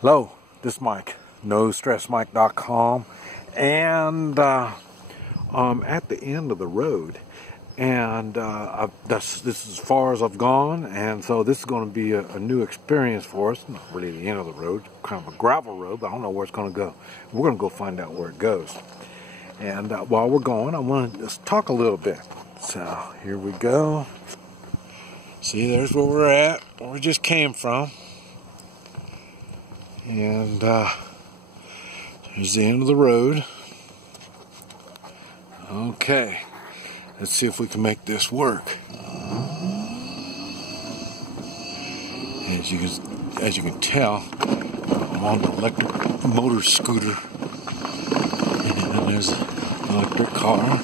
Hello, this is Mike, NoStressMike.com, and I'm at the end of the road, and this is as far as I've gone, and so this is going to be a new experience for us. Not really the end of the road, kind of a gravel road, but I don't know where it's going to go. We're going to go find out where it goes. And while we're going, I want to just talk a little bit. So here we go. See, there's where we're at, where we just came from. And there's the end of the road. Okay, let's see if we can make this work. As you can tell, I'm on the electric motor scooter, and there's an electric car.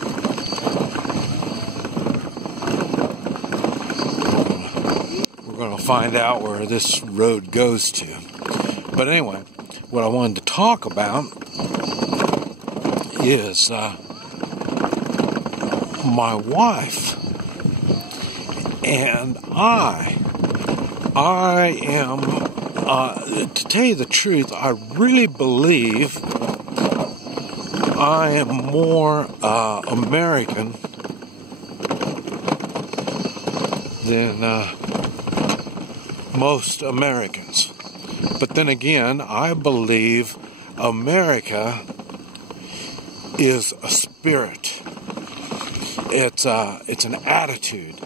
We're going to find out where this road goes to. But anyway, what I wanted to talk about is my wife. And I am, to tell you the truth, I really believe I am more American than most Americans. But then again, I believe America is a spirit. It's an attitude.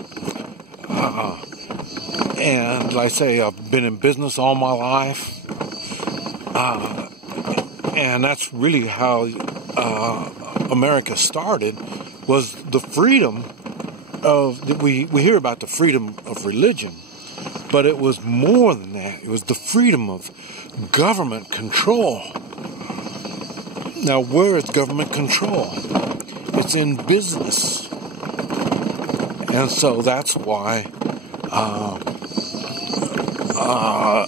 And like I say, I've been in business all my life. And that's really how America started, was the freedom of, we hear about the freedom of religion. But it was more than that. It was the freedom of government control. Now, where is government control? It's in business. And so that's why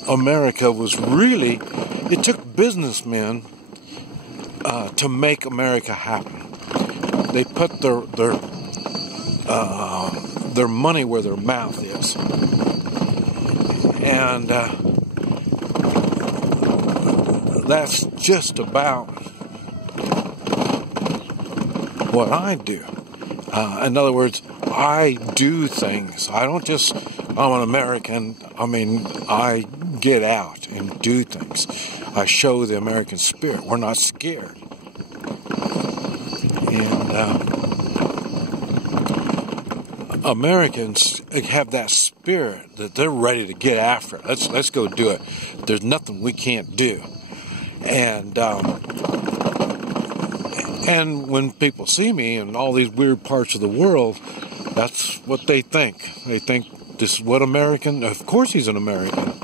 America was really, it took businessmen to make America happen. They put their money where their mouth is. And that's just about what I do. In other words, I do things. I don't just, I'm an American. I mean, I get out and do things. I show the American spirit. We're not scared. And Americans have that spirit that they're ready to get after it. Let's go do it. There's nothing we can't do. And when people see me in all these weird parts of the world, that's what they think. They think this is what American. Of course, he's an American,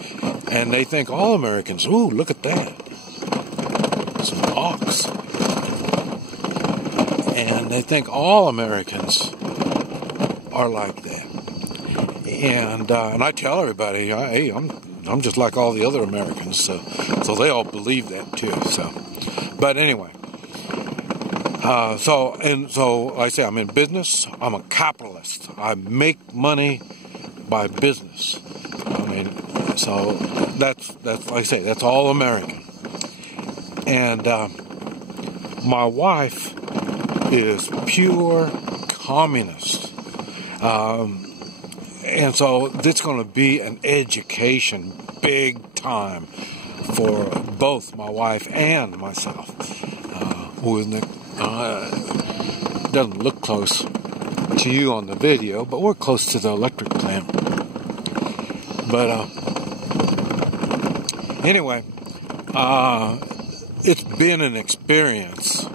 and they think all Americans. Ooh, look at that! It's an ox, and they think all Americans are like that. And I tell everybody, hey, I'm just like all the other Americans, so they all believe that too. So, but anyway, so I say I'm in business. I'm a capitalist. I make money by business. I mean, so that's like I say, that's all American. And my wife is pure communist. And so it's going to be an education big time for both my wife and myself, who doesn't look close to you on the video, but we're close to the electric plant. But anyway, it's been an experience.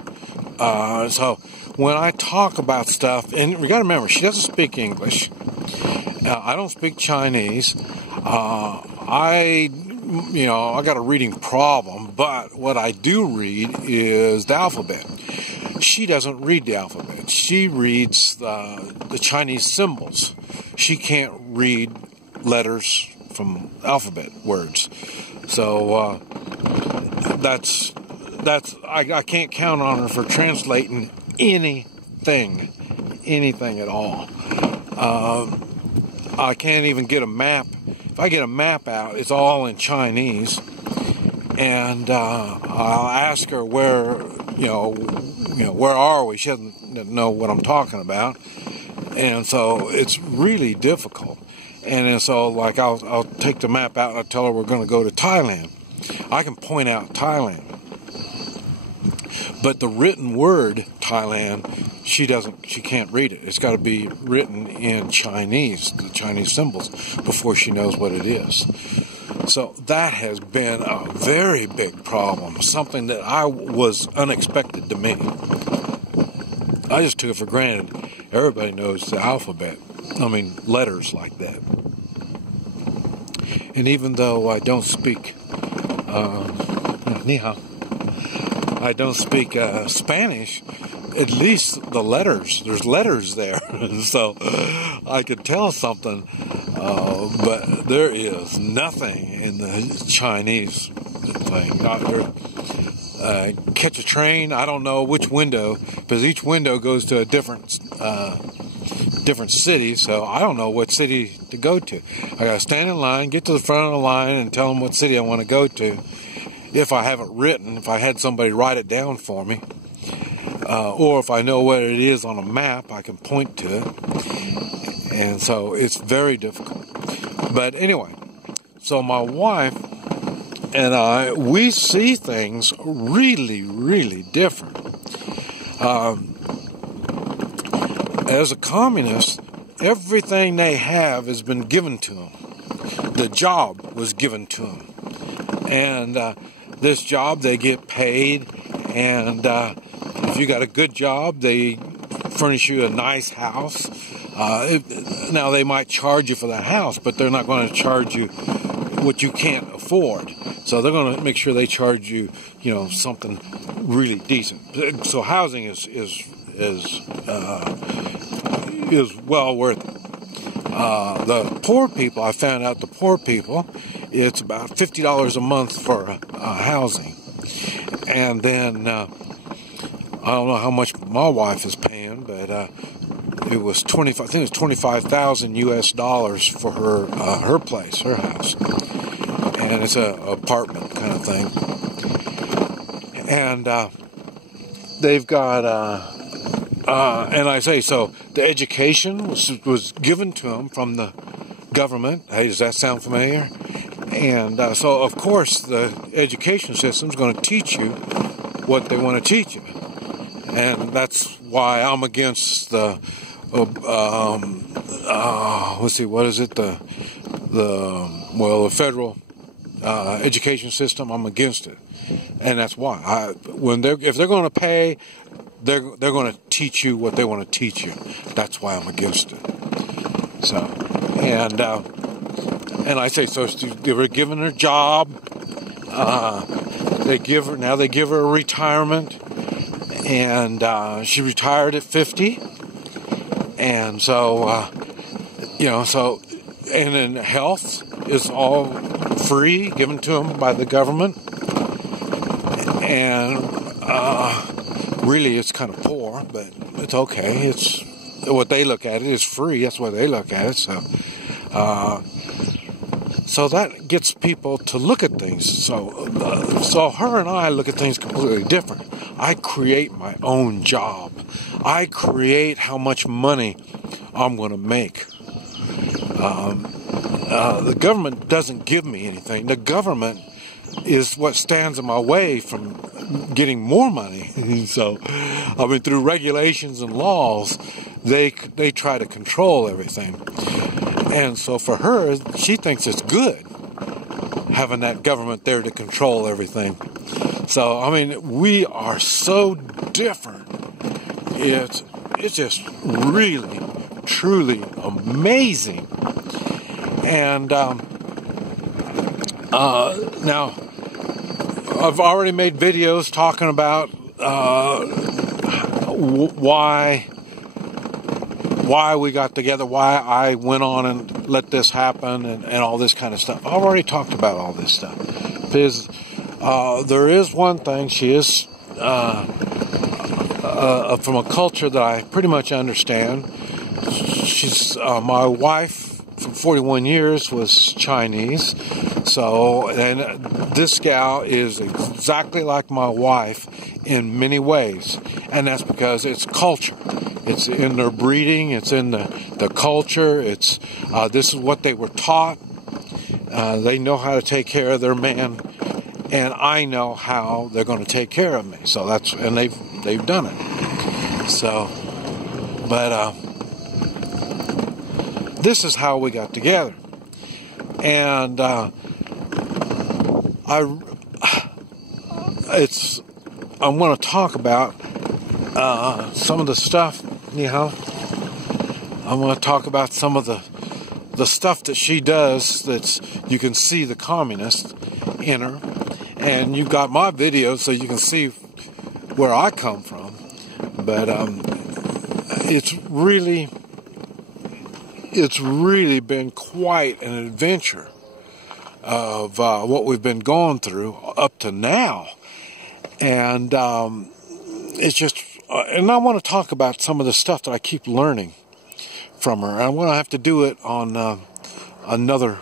So when I talk about stuff, and we got to remember, she doesn't speak English. I don't speak Chinese. I got a reading problem, but what I do read is the alphabet. She doesn't read the alphabet. She reads the Chinese symbols. She can't read letters from alphabet words. So I can't count on her for translating anything at all. I can't even get a map. If I get a map out, it's all in Chinese. and I'll ask her where are we? She doesn't know what I'm talking about, and so it's really difficult. And then so like I'll take the map out and I'll tell her we're going to go to Thailand. I can point out Thailand, but the written word Thailand, she can't read it. It's got to be written in Chinese, the Chinese symbols, before she knows what it is. So that has been a very big problem, something that was unexpected to me. I just took it for granted. Everybody knows the alphabet. I mean, letters like that. And even though I don't speak, ni hao, I don't speak Spanish, at least the letters, there's letters there. So I could tell something, but there is nothing in the Chinese thing. Catch a train, I don't know which window, because each window goes to a different city, so I don't know what city to go to. I gotta stand in line, get to the front of the line, and tell them what city I want to go to. If I have it written, if I had somebody write it down for me, or if I know what it is on a map, I can point to it. And so it's very difficult. But anyway, so my wife and I, we see things really, really different. As a communist, everything they have has been given to them. The job was given to them. And this job, they get paid. And if you got a good job, they furnish you a nice house. Now, they might charge you for the house, but they're not going to charge you what you can't afford. So they're going to make sure they charge you, something really decent. So housing is well worth it. The poor people, I found out the poor people, it's about $50 a month for housing. And then, I don't know how much my wife is paying, but it was $25,000 US for her place, her house. And it's an apartment kind of thing. And they've got, and I say, so the education was given to them from the government. Hey, does that sound familiar? And so, of course, the education system is going to teach you what they want to teach you. And that's why I'm against the, let's see, what is it? The federal education system. I'm against it. And that's why. If they're going to pay, they're going to teach you what they want to teach you. That's why I'm against it. So, and I say, so they were given her job. They give her a retirement, and she retired at 50. And so, and then health is all free, given to them by the government. And really, it's kind of poor, but it's okay. It's what they look at it is free. That's what they look at it. So that gets people to look at things. So her and I look at things completely different. I create my own job. I create how much money I'm going to make. The government doesn't give me anything. The government is what stands in my way from getting more money. So, through regulations and laws, they try to control everything. And so for her, she thinks it's good having that government there to control everything. So, we are so different. It's just really, truly amazing. And now, I've already made videos talking about why we got together, why I went on and let this happen, and all this kind of stuff. I've already talked about all this stuff. There is one thing. She is from a culture that I pretty much understand. She's my wife for 41 years was Chinese. So, and this gal is exactly like my wife in many ways, and that's because it's culture. It's in their breeding. It's in the culture. It's this is what they were taught. They know how to take care of their man, and I know how they're going to take care of me. So and they've done it. So, but this is how we got together, and I'm going to talk about some of the stuff. I'm going to talk about some of the stuff that she does. You can see the communist in her, and you've got my videos so you can see where I come from. But it's really been quite an adventure of what we've been going through up to now, and it's just. And I want to talk about some of the stuff that I keep learning from her. I'm going to have to do it on another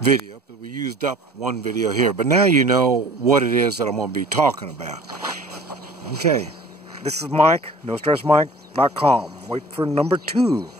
video, but we used up one video here. But now you know what it is that I'm going to be talking about. Okay, this is Mike, NoStressMike.com. Wait for number 2.